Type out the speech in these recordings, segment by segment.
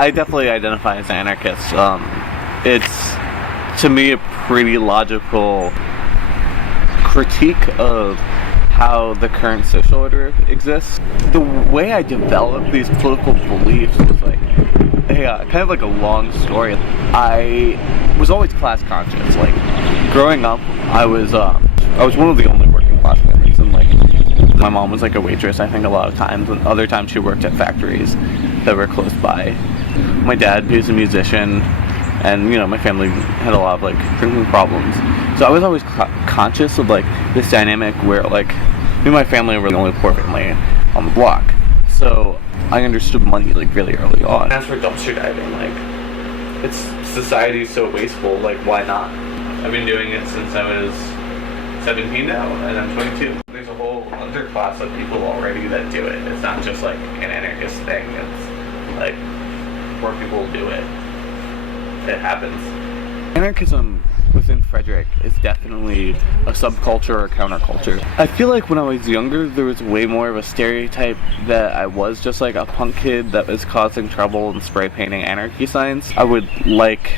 I definitely identify as an anarchist. It's, to me, a pretty logical critique of how the current social order exists. The way I developed these political beliefs was like, kind of like a long story. I was always class conscious. Like, growing up, I was one of the only working class families, and like, my mom was like a waitress, I think, a lot of times, and other times she worked at factories that were close by. My dad, he was a musician, and, you know, my family had a lot of like drinking problems. So I was always conscious of like this dynamic where like me and my family were the only poor family on the block. So I understood money like really early on. As for dumpster diving, like, it's society's so wasteful, like, why not? I've been doing it since I was 17 now, and I'm 22. There's a whole underclass of people already that do it. It's not just like an anarchist thing. It's like more people do it. It happens. Anarchism within Frederick is definitely a subculture or counterculture. I feel like when I was younger, there was way more of a stereotype that I was just like a punk kid that was causing trouble and spray painting anarchy signs. I would like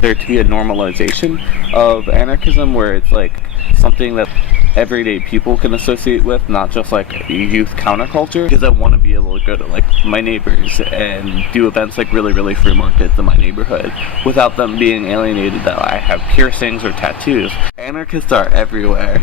there to be a normalization of anarchism where it's like something that everyday people can associate with, not just like youth counterculture, because I want to be able to go to like my neighbors and do events like really free markets in my neighborhood without them being alienated that I have piercings or tattoos. Anarchists are everywhere.